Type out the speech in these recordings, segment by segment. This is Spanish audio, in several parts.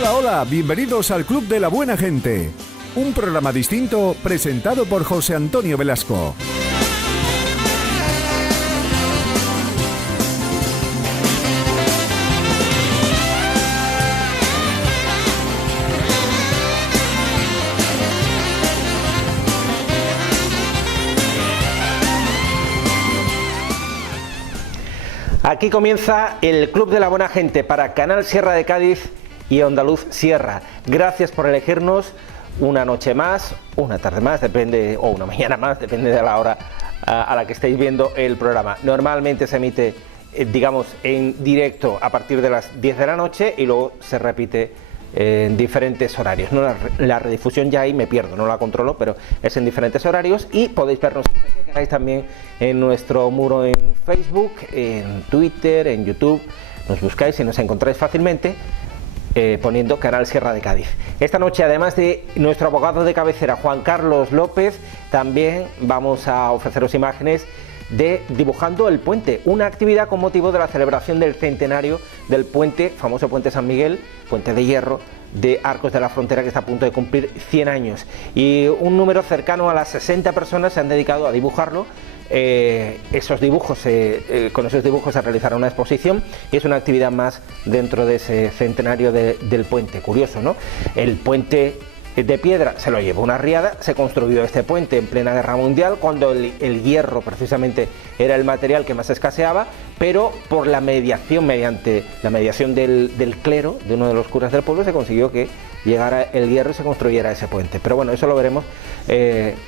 Hola, hola, bienvenidos al Club de la Buena Gente, un programa distinto presentado por José Antonio Velasco. Aquí comienza el Club de la Buena Gente para Canal Sierra de Cádiz y Onda Luz Sierra. Gracias por elegirnos una noche más, una tarde más, depende, o una mañana más, depende de la hora a la que estéis viendo el programa. Normalmente se emite, digamos, en directo a partir de las 10 de la noche y luego se repite en diferentes horarios. No, la redifusión ya ahí me pierdo, no la controlo, pero es en diferentes horarios y podéis vernos que queráis también en nuestro muro en Facebook, en Twitter, en YouTube. Nos buscáis y nos encontráis fácilmente poniendo Canal Sierra de Cádiz. Esta noche, además de nuestro abogado de cabecera Juan Carlos López, también vamos a ofreceros imágenes de Dibujando el Puente, una actividad con motivo de la celebración del centenario del puente, famoso puente San Miguel, puente de hierro de Arcos de la Frontera, que está a punto de cumplir 100 años. Y un número cercano a las 60 personas se han dedicado a dibujarlo. Esos dibujos, con esos dibujos se realizará una exposición y es una actividad más dentro de ese centenario del puente. Curioso, ¿no? El puente de piedra se lo llevó una riada, se construyó este puente en plena guerra mundial, cuando el hierro precisamente era el material que más escaseaba, pero por la mediación, mediante la mediación del clero, de uno de los curas del pueblo, se consiguió que llegara el hierro y se construyera ese puente. Pero bueno, eso lo veremos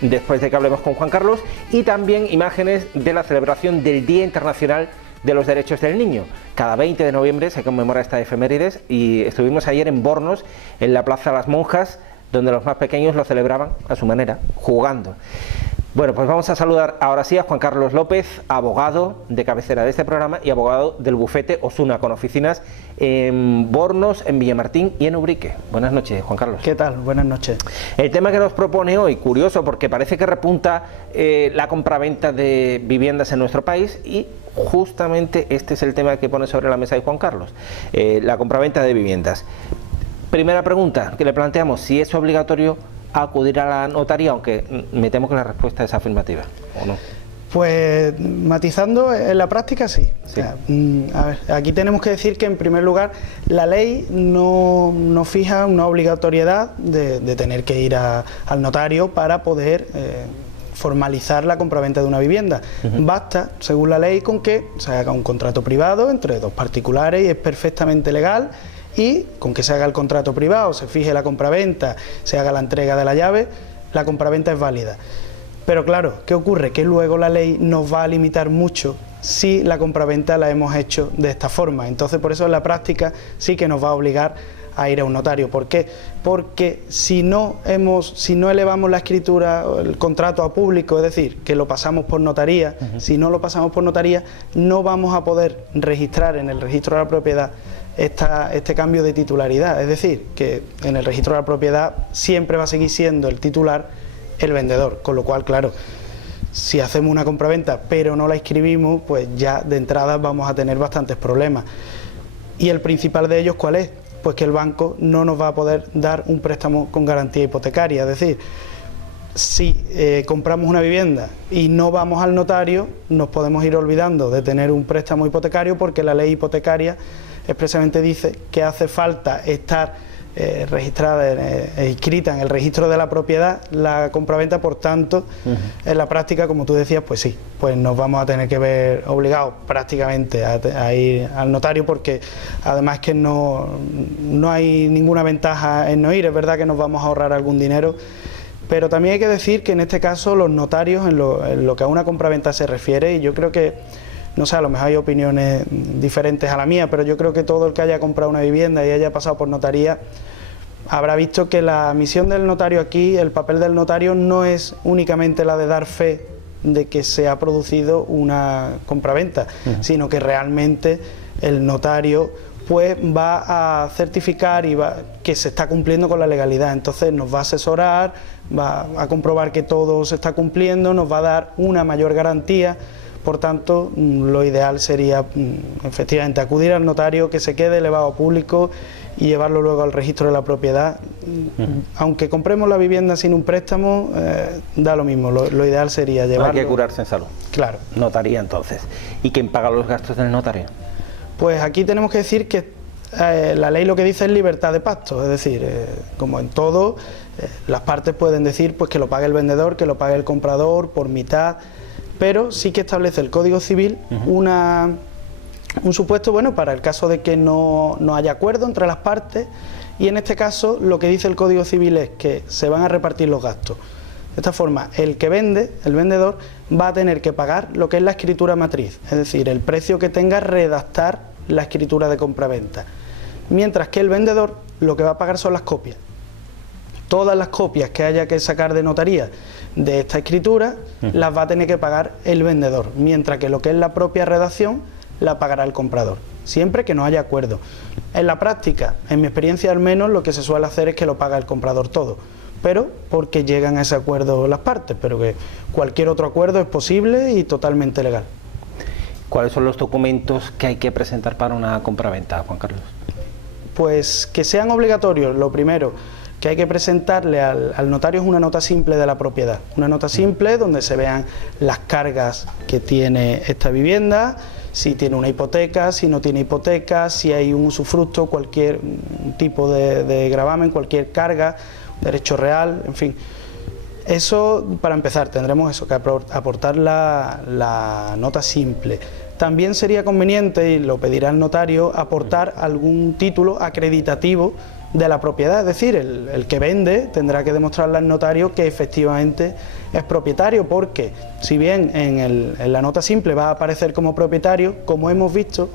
después de que hablemos con Juan Carlos. Y también imágenes de la celebración del Día Internacional de los Derechos del Niño. Cada 20 de noviembre se conmemora esta efemérides y estuvimos ayer en Bornos, en la Plaza Las Monjas, donde los más pequeños lo celebraban a su manera, jugando. Bueno, pues vamos a saludar ahora sí a Juan Carlos López, abogado de cabecera de este programa y abogado del bufete Osuna, con oficinas en Bornos, en Villamartín y en Ubrique. Buenas noches, Juan Carlos. ¿Qué tal? Buenas noches. El tema que nos propone hoy, curioso, porque parece que repunta la compraventa de viviendas en nuestro país y justamente este es el tema que pone sobre la mesa de Juan Carlos, la compraventa de viviendas. Primera pregunta que le planteamos, si es obligatorio acudir a la notaría, aunque me temo que la respuesta es afirmativa, ¿o no? Pues matizando, en la práctica sí. Sí. O sea, a ver, aquí tenemos que decir que en primer lugar la ley no fija una obligatoriedad de tener que ir al notario para poder formalizar la compraventa de una vivienda. Basta, según la ley, con que se haga un contrato privado entre dos particulares y es perfectamente legal. Y con que se haga el contrato privado, se fije la compraventa, se haga la entrega de la llave, la compraventa es válida. Pero claro, ¿qué ocurre? Que luego la ley nos va a limitar mucho si la compraventa la hemos hecho de esta forma. Entonces, por eso en la práctica sí que nos va a obligar a ir a un notario. ¿Por qué? Porque si no elevamos la escritura, el contrato a público, es decir, que lo pasamos por notaría, si no lo pasamos por notaría, no vamos a poder registrar en el registro de la propiedad este cambio de titularidad. Es decir, que en el registro de la propiedad siempre va a seguir siendo el titular el vendedor, con lo cual, claro, si hacemos una compraventa pero no la inscribimos, pues ya de entrada vamos a tener bastantes problemas. Y el principal de ellos, ¿cuál es? Pues que el banco no nos va a poder dar un préstamo con garantía hipotecaria. Es decir, si compramos una vivienda y no vamos al notario, nos podemos ir olvidando de tener un préstamo hipotecario, porque la ley hipotecaria expresamente dice que hace falta estar registrada e inscrita en el registro de la propiedad la compraventa. Por tanto, en la práctica, como tú decías, pues sí, pues nos vamos a tener que ver obligados prácticamente a ir al notario, porque además que no hay ninguna ventaja en no ir. Es verdad que nos vamos a ahorrar algún dinero, pero también hay que decir que en este caso los notarios, en lo que a una compraventa se refiere, y yo creo que, no sé, a lo mejor hay opiniones diferentes a la mía, pero yo creo que todo el que haya comprado una vivienda y haya pasado por notaría habrá visto que la misión del notario aquí, el papel del notario, no es únicamente la de dar fe de que se ha producido una compraventa, sino que realmente el notario pues va a certificar que se está cumpliendo con la legalidad. Entonces nos va a asesorar, va a comprobar que todo se está cumpliendo, nos va a dar una mayor garantía, Por tanto, lo ideal sería efectivamente acudir al notario, que se quede elevado a público y llevarlo luego al registro de la propiedad. Aunque compremos la vivienda sin un préstamo, da lo mismo, lo ideal sería llevarlo. Hay que curarse en salud. Claro. Notaría entonces. ¿Y quién paga los gastos del notario? Pues aquí tenemos que decir que la ley lo que dice es libertad de pacto, es decir, como en todo, las partes pueden decir pues que lo pague el vendedor, que lo pague el comprador por mitad, pero sí que establece el Código Civil un supuesto bueno para el caso de que no haya acuerdo entre las partes, y en este caso lo que dice el Código Civil es que se van a repartir los gastos. De esta forma, el que vende, el vendedor, va a tener que pagar lo que es la escritura matriz, es decir, el precio que tenga redactar la escritura de compraventa, mientras que el vendedor lo que va a pagar son las copias. Todas las copias que haya que sacar de notaría de esta escritura las va a tener que pagar el vendedor, mientras que lo que es la propia redacción la pagará el comprador, siempre que no haya acuerdo. En la práctica, en mi experiencia al menos, lo que se suele hacer es que lo paga el comprador todo, pero porque llegan a ese acuerdo las partes, pero que cualquier otro acuerdo es posible y totalmente legal. ¿Cuáles son los documentos que hay que presentar para una compraventa, Juan Carlos? Pues que sean obligatorios. Lo primero que hay que presentarle al notario es una nota simple de la propiedad, una nota simple donde se vean las cargas que tiene esta vivienda, si tiene una hipoteca, si no tiene hipoteca, si hay un usufructo, cualquier tipo de gravamen, cualquier carga, derecho real, en fin. Eso, para empezar, tendremos eso, que aportar la nota simple. También sería conveniente, y lo pedirá el notario, aportar algún título acreditativo de la propiedad, es decir, el que vende tendrá que demostrarle al notario que efectivamente es propietario, porque si bien en la nota simple va a aparecer como propietario, como hemos visto,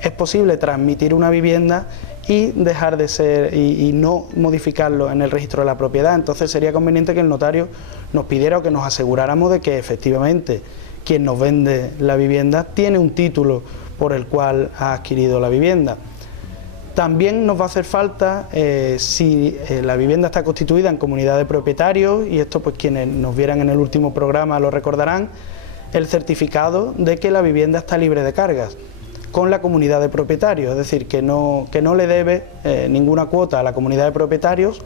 es posible transmitir una vivienda y dejar de ser y no modificarlo en el registro de la propiedad. Entonces sería conveniente que el notario nos pidiera o que nos aseguráramos de que efectivamente quien nos vende la vivienda tiene un título por el cual ha adquirido la vivienda. También nos va a hacer falta, si la vivienda está constituida en comunidad de propietarios, y esto pues quienes nos vieran en el último programa lo recordarán, el certificado de que la vivienda está libre de cargas con la comunidad de propietarios, es decir, que no le debe ninguna cuota a la comunidad de propietarios,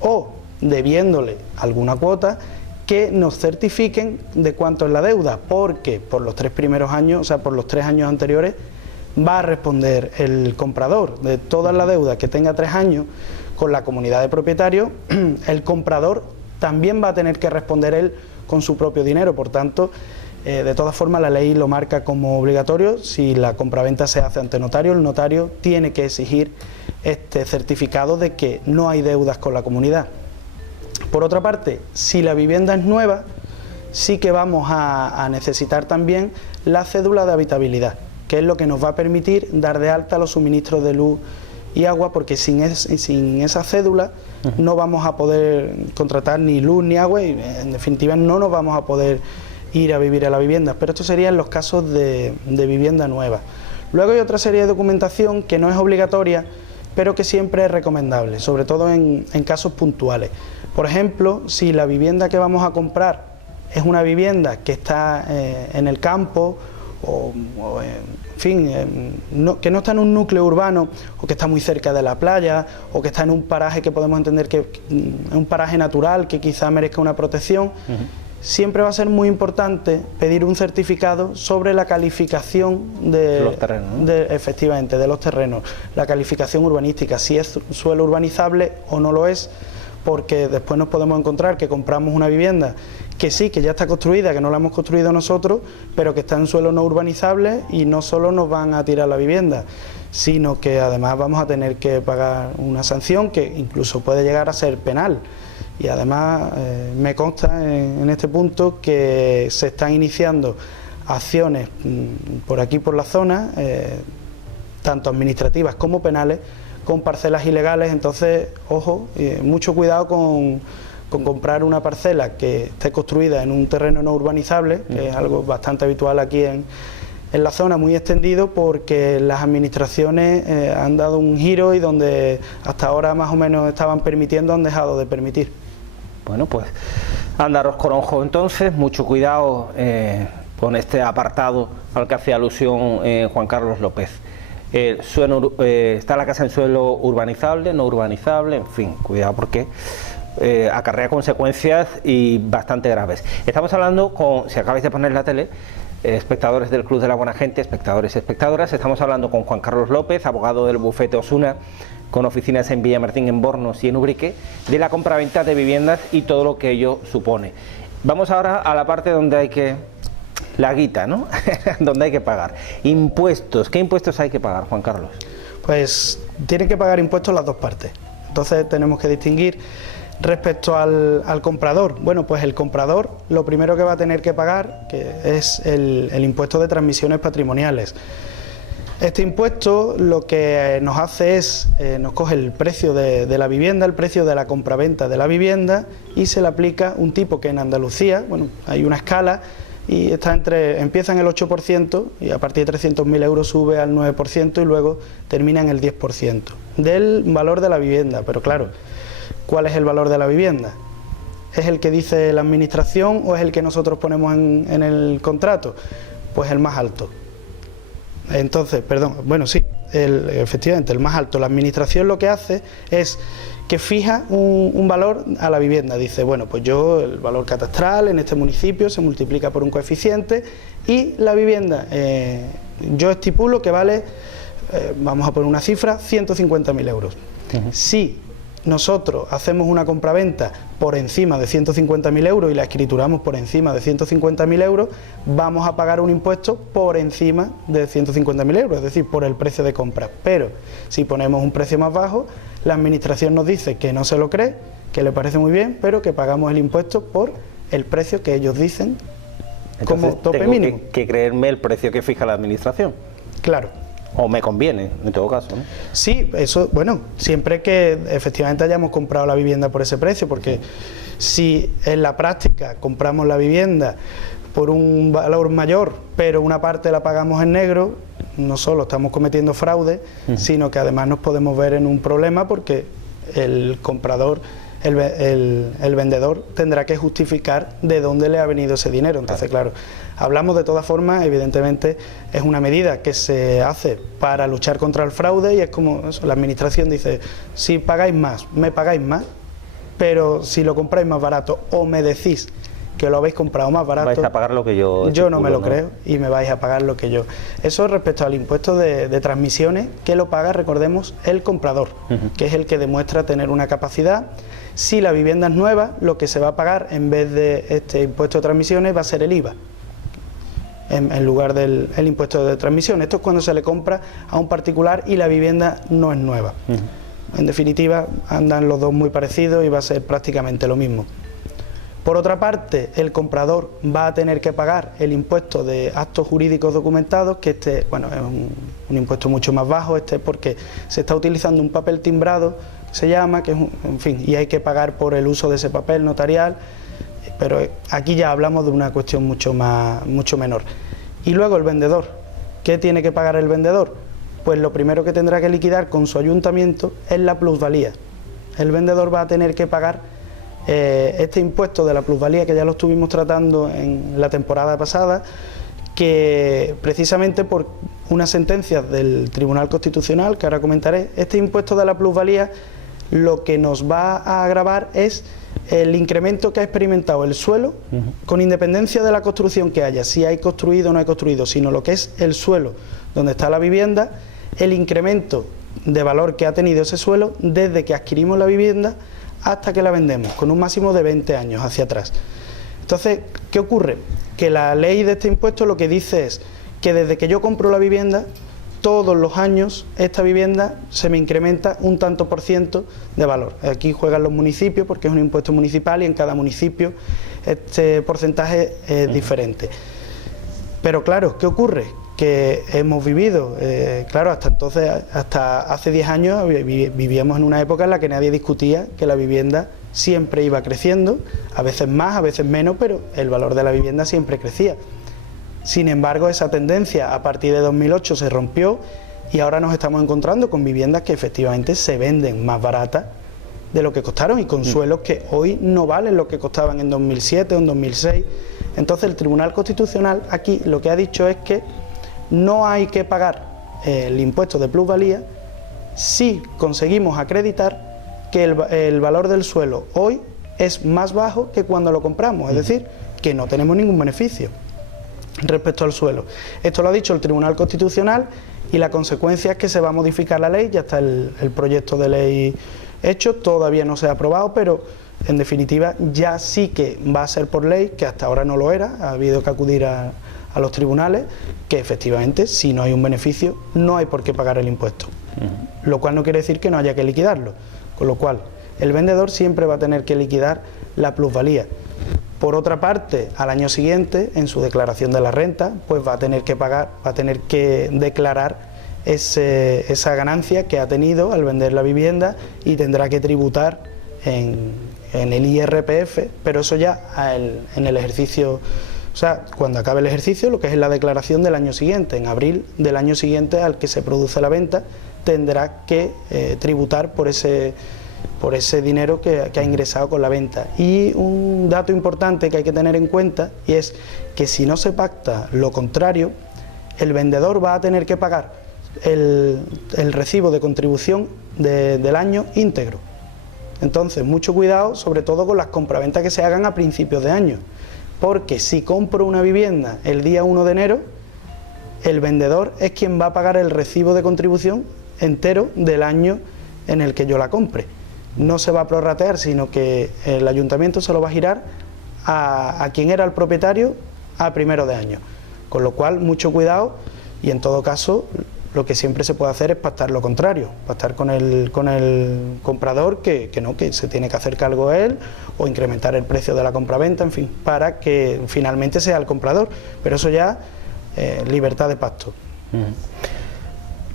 o debiéndole alguna cuota, que nos certifiquen de cuánto es la deuda, porque por los 3 primeros años, o sea, por los 3 años anteriores, va a responder el comprador de toda la deuda que tenga 3 años con la comunidad de propietarios. El comprador también va a tener que responder él con su propio dinero. Por tanto, de todas formas, la ley lo marca como obligatorio. Si la compraventa se hace ante notario, el notario tiene que exigir este certificado de que no hay deudas con la comunidad. Por otra parte, si la vivienda es nueva, sí que vamos a necesitar también la cédula de habitabilidad, que es lo que nos va a permitir dar de alta los suministros de luz y agua, porque sin esa cédula no vamos a poder contratar ni luz ni agua, y en definitiva no nos vamos a poder ir a vivir a la vivienda. Pero esto sería en los casos de vivienda nueva. Luego hay otra serie de documentación que no es obligatoria, pero que siempre es recomendable, sobre todo en casos puntuales. Por ejemplo, si la vivienda que vamos a comprar es una vivienda que está en el campo, o en fin, que no está en un núcleo urbano, o que está muy cerca de la playa, o que está en un paraje que podemos entender que es un paraje natural que quizá merezca una protección, siempre va a ser muy importante pedir un certificado sobre la calificación de los terrenos, ¿no? Efectivamente, de los terrenos, la calificación urbanística, si es suelo urbanizable o no lo es, porque después nos podemos encontrar que compramos una vivienda que sí, que ya está construida, que no la hemos construido nosotros, pero que está en suelo no urbanizable, y no solo nos van a tirar la vivienda, sino que además vamos a tener que pagar una sanción que incluso puede llegar a ser penal. Y además me consta en este punto que se están iniciando acciones por aquí, por la zona, tanto administrativas como penales, con parcelas ilegales. Entonces, ojo, mucho cuidado con comprar una parcela que esté construida en un terreno no urbanizable, que es algo bastante habitual aquí en la zona, muy extendido, porque las administraciones han dado un giro, y donde hasta ahora más o menos estaban permitiendo, han dejado de permitir. Bueno, pues andaros con ojo entonces, mucho cuidado con este apartado al que hacía alusión Juan Carlos López. Está la casa en suelo urbanizable, no urbanizable, en fin, cuidado porque acarrea consecuencias y bastante graves. Estamos hablando con, si acabáis de poner la tele, espectadores del Club de la Buena Gente, espectadores y espectadoras, estamos hablando con Juan Carlos López, abogado del bufete Osuna, con oficinas en Villamartín, en Bornos y en Ubrique, de la compraventa de viviendas y todo lo que ello supone. Vamos ahora a la parte donde hay que... la guita, ¿no? Donde hay que pagar. Impuestos. ¿Qué impuestos hay que pagar, Juan Carlos? Pues tienen que pagar impuestos las dos partes. Entonces tenemos que distinguir respecto al comprador. Bueno, pues el comprador lo primero que va a tener que pagar que es el impuesto de transmisiones patrimoniales. Este impuesto lo que nos hace es, nos coge el precio de la vivienda, el precio de la compraventa de la vivienda y se le aplica un tipo que en Andalucía, bueno, hay una escala y empieza en el 8% y a partir de 300.000 euros sube al 9% y luego termina en el 10% del valor de la vivienda. Pero claro, ¿cuál es el valor de la vivienda? ¿Es el que dice la administración o es el que nosotros ponemos en el contrato? Pues el más alto. Entonces, efectivamente, el más alto. La administración lo que hace es que fija un valor a la vivienda. Dice, bueno, pues el valor catastral en este municipio se multiplica por un coeficiente y la vivienda, yo estipulo que vale, vamos a poner una cifra, 150.000 euros. Si nosotros hacemos una compraventa por encima de 150.000 euros y la escrituramos por encima de 150.000 euros, vamos a pagar un impuesto por encima de 150.000 euros, es decir, por el precio de compra. Pero si ponemos un precio más bajo, la administración nos dice que no se lo cree, que le parece muy bien, pero que pagamos el impuesto por el precio que ellos dicen. Entonces, como tope mínimo. Que creerme el precio que fija la administración. Claro. O me conviene, en todo caso, ¿no? Sí, eso, bueno, siempre que efectivamente hayamos comprado la vivienda por ese precio, porque si en la práctica compramos la vivienda por un valor mayor, pero una parte la pagamos en negro, no solo estamos cometiendo fraude, sino que además nos podemos ver en un problema porque el comprador, el vendedor tendrá que justificar de dónde le ha venido ese dinero. Entonces, claro, hablamos de todas formas, evidentemente es una medida que se hace para luchar contra el fraude y es como eso, la administración dice, si pagáis más, me pagáis más, pero si lo compráis más barato o me decís que lo habéis comprado más barato, vais a pagar lo que yo no me lo creo y me vais a pagar lo que yo. Eso respecto al impuesto de transmisiones, que lo paga, recordemos, el comprador, que es el que demuestra tener una capacidad. Si la vivienda es nueva, lo que se va a pagar en vez de este impuesto de transmisiones va a ser el IVA, en lugar del impuesto de transmisión. Esto es cuando se le compra a un particular y la vivienda no es nueva. En definitiva, andan los dos muy parecidos y va a ser prácticamente lo mismo. Por otra parte, el comprador va a tener que pagar el impuesto de actos jurídicos documentados, que es un impuesto mucho más bajo, porque se está utilizando un papel timbrado, se llama, que es en fin, y hay que pagar por el uso de ese papel notarial, pero aquí ya hablamos de una cuestión mucho menor. Y luego el vendedor, ¿qué tiene que pagar el vendedor? Pues lo primero que tendrá que liquidar con su ayuntamiento es la plusvalía. El vendedor va a tener que pagar este impuesto de la plusvalía, que ya lo estuvimos tratando en la temporada pasada, que precisamente por unas sentencias del Tribunal Constitucional, que ahora comentaré, este impuesto de la plusvalía lo que nos va a agravar es el incremento que ha experimentado el suelo, con independencia de la construcción que haya, si hay construido o no hay construido, sino lo que es el suelo donde está la vivienda, el incremento de valor que ha tenido ese suelo desde que adquirimos la vivienda hasta que la vendemos, con un máximo de 20 años hacia atrás. Entonces, ¿qué ocurre? Que la ley de este impuesto lo que dice es que desde que yo compro la vivienda, todos los años esta vivienda se me incrementa un tanto por ciento de valor. Aquí juegan los municipios porque es un impuesto municipal y en cada municipio este porcentaje es diferente. Pero claro, ¿qué ocurre? Que hemos vivido, claro, hasta entonces, hasta hace 10 años vivíamos en una época en la que nadie discutía que la vivienda siempre iba creciendo, a veces más, a veces menos, pero el valor de la vivienda siempre crecía. Sin embargo, esa tendencia a partir de 2008 se rompió y ahora nos estamos encontrando con viviendas que efectivamente se venden más baratas de lo que costaron y con suelos que hoy no valen lo que costaban en 2007 o en 2006. Entonces el Tribunal Constitucional aquí lo que ha dicho es que no hay que pagar el impuesto de plusvalía si conseguimos acreditar que el valor del suelo hoy es más bajo que cuando lo compramos, es decir, que no tenemos ningún beneficio respecto al suelo. Esto lo ha dicho el Tribunal Constitucional y la consecuencia es que se va a modificar la ley. Ya está el proyecto de ley hecho, todavía no se ha aprobado, pero en definitiva ya sí que va a ser por ley, que hasta ahora no lo era, ha habido que acudir a los tribunales, que efectivamente si no hay un beneficio no hay por qué pagar el impuesto, lo cual no quiere decir que no haya que liquidarlo, con lo cual el vendedor siempre va a tener que liquidar la plusvalía. Por otra parte, al año siguiente, en su declaración de la renta, pues va a tener que pagar, va a tener que declarar esa ganancia que ha tenido al vender la vivienda y tendrá que tributar en el IRPF, pero eso ya en el ejercicio, o sea, cuando acabe el ejercicio, lo que es la declaración del año siguiente, en abril del año siguiente al que se produce la venta, tendrá que tributar por ese dinero que ha ingresado con la venta. Y un dato importante que hay que tener en cuenta y es que si no se pacta lo contrario, el vendedor va a tener que pagar el recibo de contribución del año íntegro. Entonces, mucho cuidado, sobre todo con las compraventas que se hagan a principios de año, porque si compro una vivienda el día 1 de enero, el vendedor es quien va a pagar el recibo de contribución entero del año en el que yo la compre. No se va a prorratear, sino que el ayuntamiento se lo va a girar a quien era el propietario a primero de año. Con lo cual, mucho cuidado, y en todo caso, lo que siempre se puede hacer es pactar lo contrario, pactar con el comprador que se tiene que hacer cargo él o incrementar el precio de la compraventa, en fin, para que finalmente sea el comprador. Pero eso ya, libertad de pacto.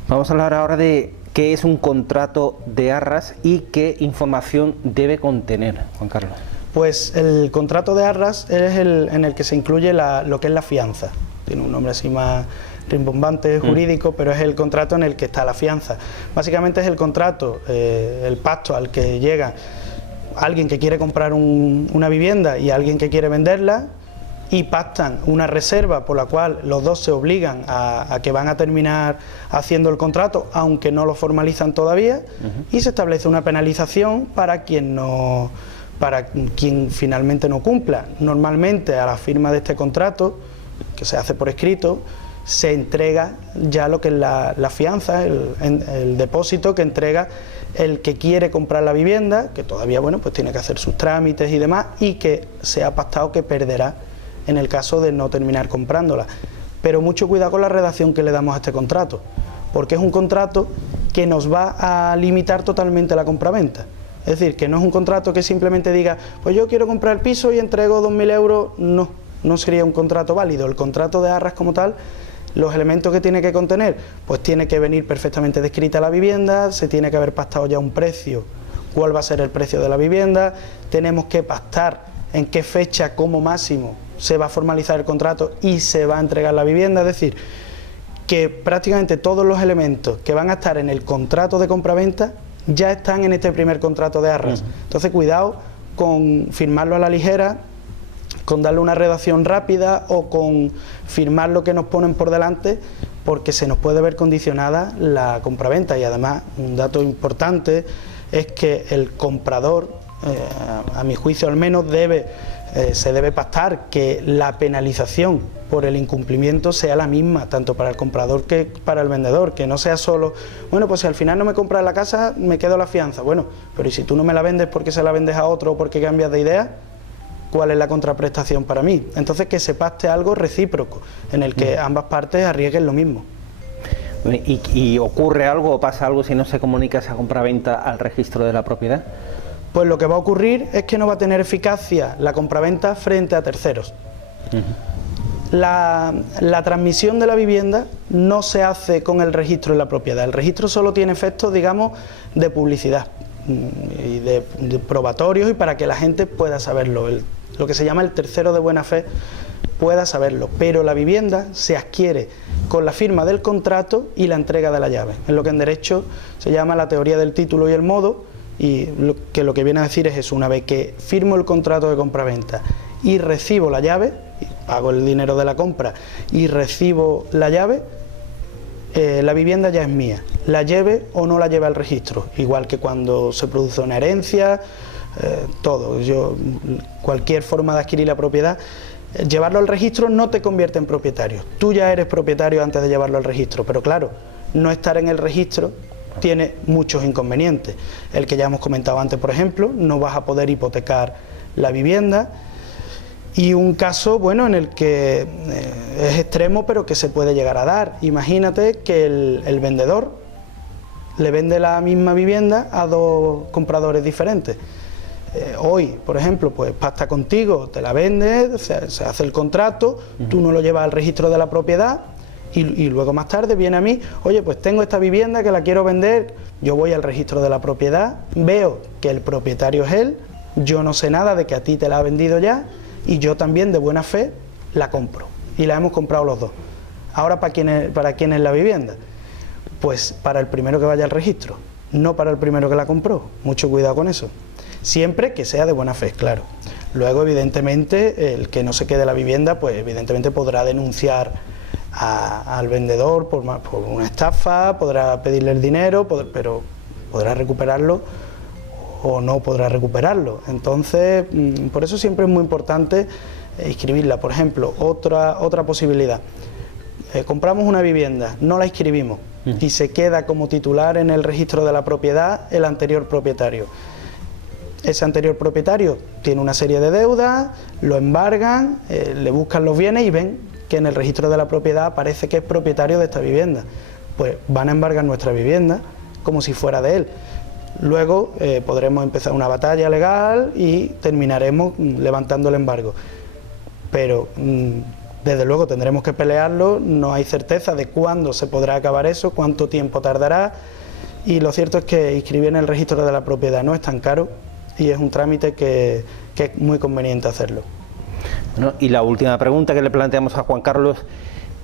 Vamos a hablar ahora de qué es un contrato de arras y qué información debe contener, Juan Carlos. Pues el contrato de arras es en el que se incluye lo que es la fianza. Tiene un nombre así más rimbombante, jurídico, pero es el contrato en el que está la fianza. Básicamente es el contrato, el pacto al que llega alguien que quiere comprar una vivienda y alguien que quiere venderla, y pactan una reserva por la cual los dos se obligan a que van a terminar haciendo el contrato, aunque no lo formalizan todavía, y se establece una penalización para quien finalmente no cumpla. Normalmente a la firma de este contrato, que se hace por escrito, se entrega ya lo que es la fianza, el depósito que entrega el que quiere comprar la vivienda, que todavía pues tiene que hacer sus trámites y demás, y que se ha pactado que perderá en el caso de no terminar comprándola. Pero mucho cuidado con la redacción que le damos a este contrato, porque es un contrato que nos va a limitar totalmente la compraventa. Es decir, que no es un contrato que simplemente diga, pues yo quiero comprar el piso y entrego 2.000 euros, no sería un contrato válido. El contrato de arras como tal, los elementos que tiene que contener, pues tiene que venir perfectamente descrita la vivienda, se tiene que haber pactado ya un precio, cuál va a ser el precio de la vivienda, tenemos que pactar en qué fecha como máximo se va a formalizar el contrato y se va a entregar la vivienda. Es decir, que prácticamente todos los elementos que van a estar en el contrato de compraventa ya están en este primer contrato de arras. Entonces cuidado con firmarlo a la ligera, con darle una redacción rápida o con firmar lo que nos ponen por delante, porque se nos puede ver condicionada la compraventa. Y además, un dato importante es que el comprador, a mi juicio al menos, se debe pactar que la penalización por el incumplimiento sea la misma, tanto para el comprador que para el vendedor, que no sea solo, bueno, pues si al final no me compras la casa, me quedo la fianza. Bueno, pero ¿y si tú no me la vendes porque se la vendes a otro o porque cambias de idea? ¿Cuál es la contraprestación para mí? Entonces, que se pacte algo recíproco, en el que ambas partes arriesguen lo mismo. ¿Y ocurre algo o pasa algo si no se comunica esa compraventa al registro de la propiedad? Pues lo que va a ocurrir es que no va a tener eficacia la compraventa frente a terceros. La transmisión de la vivienda no se hace con el registro de la propiedad. El registro solo tiene efectos, digamos, de publicidad y de probatorios, y para que la gente pueda saberlo. Lo que se llama el tercero de buena fe pueda saberlo, pero la vivienda se adquiere con la firma del contrato y la entrega de la llave. Es lo que en derecho se llama la teoría del título y el modo, y lo que viene a decir es eso: una vez que firmo el contrato de compraventa y recibo la llave, pago el dinero de la compra y recibo la llave, la vivienda ya es mía, la lleve o no la lleve al registro, igual que cuando se produce una herencia, todo. Cualquier forma de adquirir la propiedad, llevarlo al registro no te convierte en propietario, tú ya eres propietario antes de llevarlo al registro, pero claro, no estar en el registro tiene muchos inconvenientes. El que ya hemos comentado antes, por ejemplo, no vas a poder hipotecar la vivienda. Y un caso, bueno, en el que es extremo, pero que se puede llegar a dar. Imagínate que el vendedor le vende la misma vivienda a dos compradores diferentes. Hoy, por ejemplo, pues pacta contigo, te la vende, se hace el contrato, tú no lo llevas al registro de la propiedad y luego más tarde viene a mí, oye, pues tengo esta vivienda que la quiero vender, yo voy al registro de la propiedad, veo que el propietario es él, yo no sé nada de que a ti te la ha vendido ya, y yo también de buena fe la compro y la hemos comprado los dos. Ahora, ¿para quién es la vivienda? Pues para el primero que vaya al registro, no para el primero que la compró. Mucho cuidado con eso, siempre que sea de buena fe, claro. Luego, evidentemente, el que no se quede la vivienda, pues evidentemente podrá denunciar al vendedor por una estafa, podrá pedirle el dinero, pero podrá recuperarlo o no podrá recuperarlo. Entonces, por eso siempre es muy importante inscribirla. Por ejemplo, otra posibilidad, compramos una vivienda, no la inscribimos y se queda como titular en el registro de la propiedad el anterior propietario. Ese anterior propietario tiene una serie de deudas, lo embargan, le buscan los bienes y ven que en el registro de la propiedad aparece que es propietario de esta vivienda. Pues van a embargar nuestra vivienda como si fuera de él. Luego podremos empezar una batalla legal y terminaremos levantando el embargo. Pero desde luego tendremos que pelearlo, no hay certeza de cuándo se podrá acabar eso, cuánto tiempo tardará, y lo cierto es que inscribir en el registro de la propiedad no es tan caro y es un trámite que es muy conveniente hacerlo. Bueno, y la última pregunta que le planteamos a Juan Carlos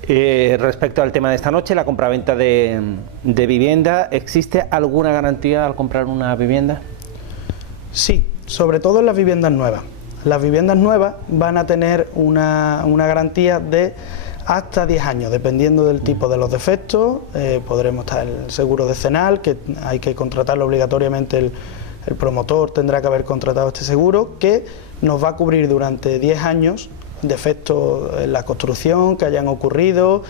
respecto al tema de esta noche, la compraventa de vivienda. ¿Existe alguna garantía al comprar una vivienda? Sí, sobre todo en las viviendas nuevas. Las viviendas nuevas van a tener una garantía de hasta 10 años, dependiendo del tipo de los defectos. Podremos estar el seguro decenal, que hay que contratarlo obligatoriamente, el promotor tendrá que haber contratado este seguro, que nos va a cubrir durante 10 años defectos en la construcción que hayan ocurrido,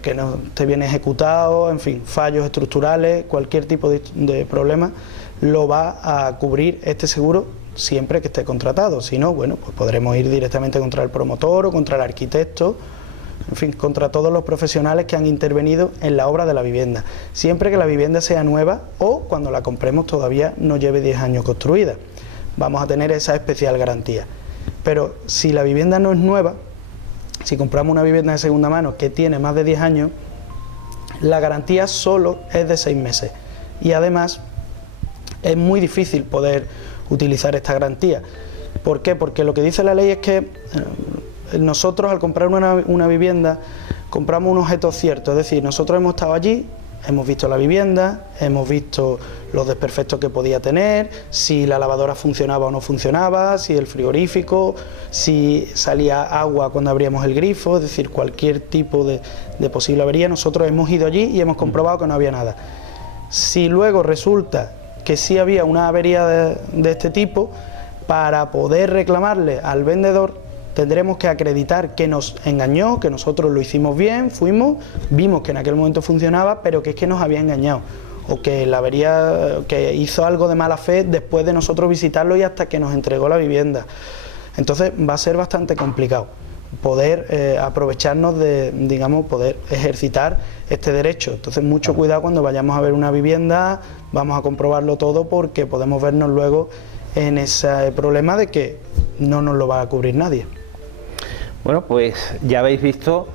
que no esté bien ejecutado, en fin, fallos estructurales, cualquier tipo de problema lo va a cubrir este seguro siempre que esté contratado. Si no, bueno, pues podremos ir directamente contra el promotor o contra el arquitecto, en fin, contra todos los profesionales que han intervenido en la obra de la vivienda, siempre que la vivienda sea nueva o cuando la compremos todavía no lleve 10 años construida. Vamos a tener esa especial garantía. Pero si la vivienda no es nueva, si compramos una vivienda de segunda mano que tiene más de 10 años, la garantía solo es de 6 meses. Y además es muy difícil poder utilizar esta garantía. ¿Por qué? Porque lo que dice la ley es que nosotros al comprar una vivienda compramos un objeto cierto, es decir, nosotros hemos estado allí, hemos visto la vivienda, hemos visto los desperfectos que podía tener, si la lavadora funcionaba o no funcionaba, si el frigorífico, si salía agua cuando abríamos el grifo, es decir, cualquier tipo de posible avería. Nosotros hemos ido allí y hemos comprobado que no había nada. Si luego resulta que sí había una avería de este tipo, para poder reclamarle al vendedor tendremos que acreditar que nos engañó, que nosotros lo hicimos bien, fuimos, vimos que en aquel momento funcionaba, pero que es que nos había engañado, o que la avería, que hizo algo de mala fe después de nosotros visitarlo y hasta que nos entregó la vivienda. Entonces va a ser bastante complicado poder aprovecharnos de, digamos, poder ejercitar este derecho. Entonces mucho cuidado cuando vayamos a ver una vivienda, vamos a comprobarlo todo, porque podemos vernos luego en ese problema de que no nos lo va a cubrir nadie. Bueno, pues ya habéis visto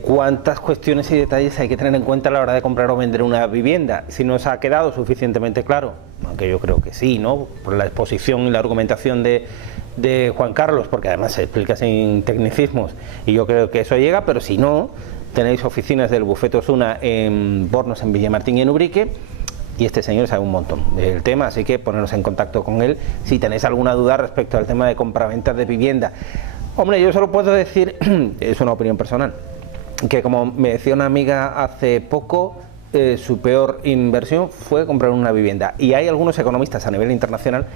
cuántas cuestiones y detalles hay que tener en cuenta a la hora de comprar o vender una vivienda. Si nos ha quedado suficientemente claro, aunque yo creo que sí, ¿no?, por la exposición y la argumentación de Juan Carlos, porque además se explica sin tecnicismos y yo creo que eso llega, pero si no, tenéis oficinas del Bufete Osuna en Bornos, en Villamartín y en Ubrique, y este señor sabe un montón del tema, así que poneros en contacto con él si tenéis alguna duda respecto al tema de compraventas de vivienda. Hombre, yo solo puedo decir, es una opinión personal, que como me decía una amiga hace poco, su peor inversión fue comprar una vivienda, y hay algunos economistas a nivel internacional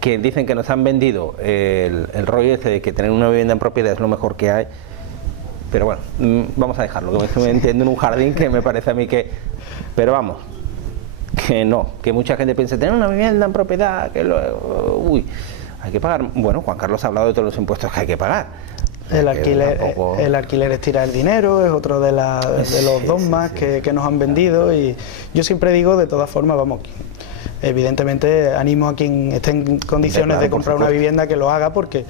que dicen que nos han vendido el rollo ese de que tener una vivienda en propiedad es lo mejor que hay. Pero bueno, vamos a dejarlo, que me entiendo en un jardín, que me parece a mí que... Pero vamos, que no, que mucha gente piensa tener una vivienda en propiedad, que uy, hay que pagar. Bueno, Juan Carlos ha hablado de todos los impuestos que hay que pagar. El alquiler es tirar el dinero, es otro de los dogmas que nos han vendido, y yo siempre digo, de todas formas, vamos, evidentemente animo a quien esté en condiciones de comprar una vivienda que lo haga, porque...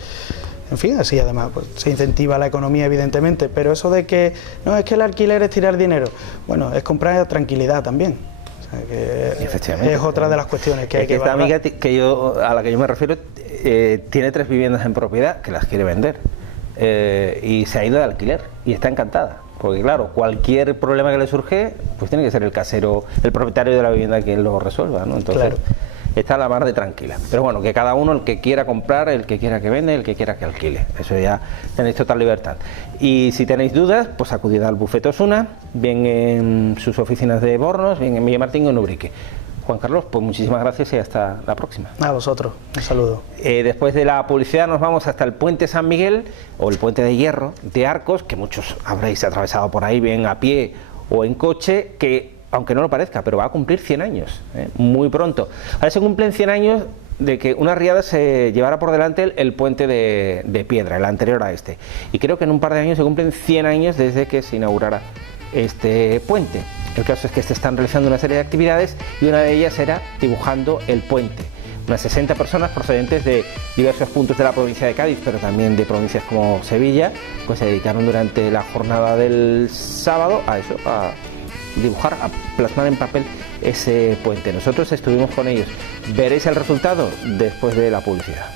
En fin, así además pues, se incentiva la economía, evidentemente, pero eso de que no es que el alquiler es tirar dinero, bueno, es comprar tranquilidad también. O sea, que es otra de las cuestiones que hay que valorar. Esta amiga a la que yo me refiero tiene 3 viviendas en propiedad que las quiere vender, y se ha ido de alquiler y está encantada. Porque claro, cualquier problema que le surge, pues tiene que ser el casero, el propietario de la vivienda, quien lo resuelva, ¿no? Entonces, claro, está a la mar de tranquila. Pero bueno, que cada uno, el que quiera comprar, el que quiera que vende, el que quiera que alquile. Eso ya tenéis total libertad. Y si tenéis dudas, pues acudid al Bufete Osuna, bien en sus oficinas de Bornos, bien en Villamartín o en Ubrique. Juan Carlos, pues muchísimas gracias y hasta la próxima. A vosotros, un saludo. Después de la publicidad nos vamos hasta el Puente San Miguel, o el Puente de Hierro de Arcos, que muchos habréis atravesado por ahí, bien a pie o en coche, que aunque no lo parezca, pero va a cumplir 100 años, muy pronto. Ahora se cumplen 100 años de que una riada se llevara por delante el puente de piedra, el anterior a este. Y creo que en un par de años se cumplen 100 años desde que se inaugurara este puente. El caso es que se están realizando una serie de actividades y una de ellas era dibujando el puente. Unas 60 personas procedentes de diversos puntos de la provincia de Cádiz, pero también de provincias como Sevilla, pues se dedicaron durante la jornada del sábado a eso, a dibujar, a plasmar en papel ese puente. Nosotros estuvimos con ellos. Veréis el resultado después de la publicidad.